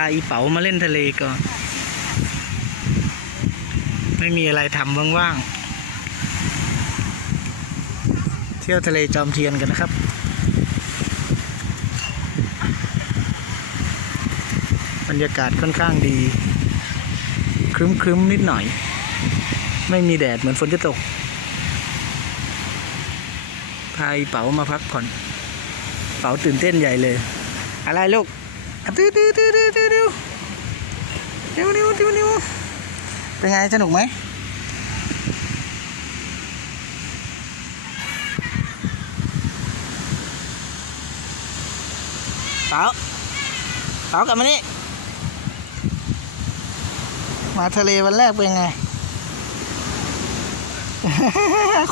าอีเป๋ามาเล่นทะเลก่อน ไม่มีอะไรทำว่างๆ เที่ยวทะเลจอมเทียนกันนะครับบรรยากาศค่อนข้างดี ครึ้มๆนิดหน่อย ไม่มีแดดเหมือนฝนจะตก พาอีเป๋ามาพักผ่อน เป๋าตื่นเต้นใหญ่เลย อะไรลูก อะตื้อตื้อตื้อตื้อตื้อตื้อนิ้วนิ้วนิ้วนิ้วเป็นไงสนุกไหมเป๋าเป๋ากลับมานี่มาทะเลวันแรกเป็นไง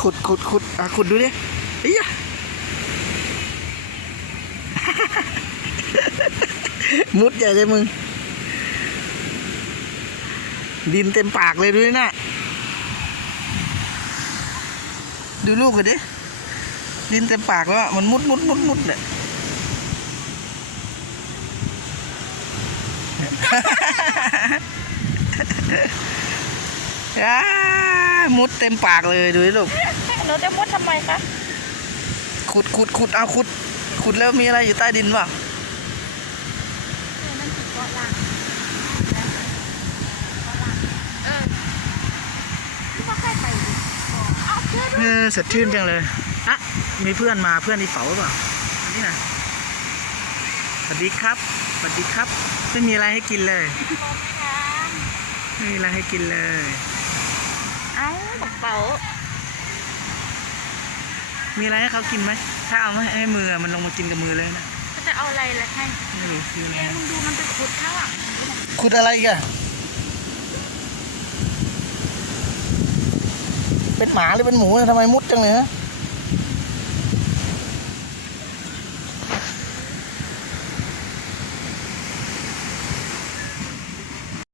ขุดขุดขุดอะขุดดูดิเฮ้ย มุดใหญ่เลยมึง ดินเต็มปากเลยดูดินะดูลูกกันดิ ดินเต็มปากแล้วอะมันมุดมุดมุดมุดเนี่ยอ้ามุดเต็มปากเลยดูดิลูกหนูจะมุดทำไมคะ ขุดขุดขุดเอาขุด ขุดแล้วมีอะไรอยู่ใต้ดินเปล่านั่นคือเกาะล่างเออที่ว่าใครไปดิเอาเพื่อนเออสดชื่นจังเลยอะมีเพื่อนมาเพื่อนอีเป๋าหรือเปล่าอันนี่นะสวัสดีครับสวัสดีครับ ไม่มีอะไรให้กินเลยไม่มีอะไรให้กินเลย เอาบอกเป๋ามีอะไรให้เขากินไหมถ้าเอามาให้มือมันลงมากินกับมือเลยนะก็จะเอาอะไรล่ะให้ไม่รู้คืออะไรเอ้มึงดูมันไปขุดข้างหลัง ขุดอะไรกันเป็นหมาหรือเป็นหมูนะทำไมมุดจังเลยฮะ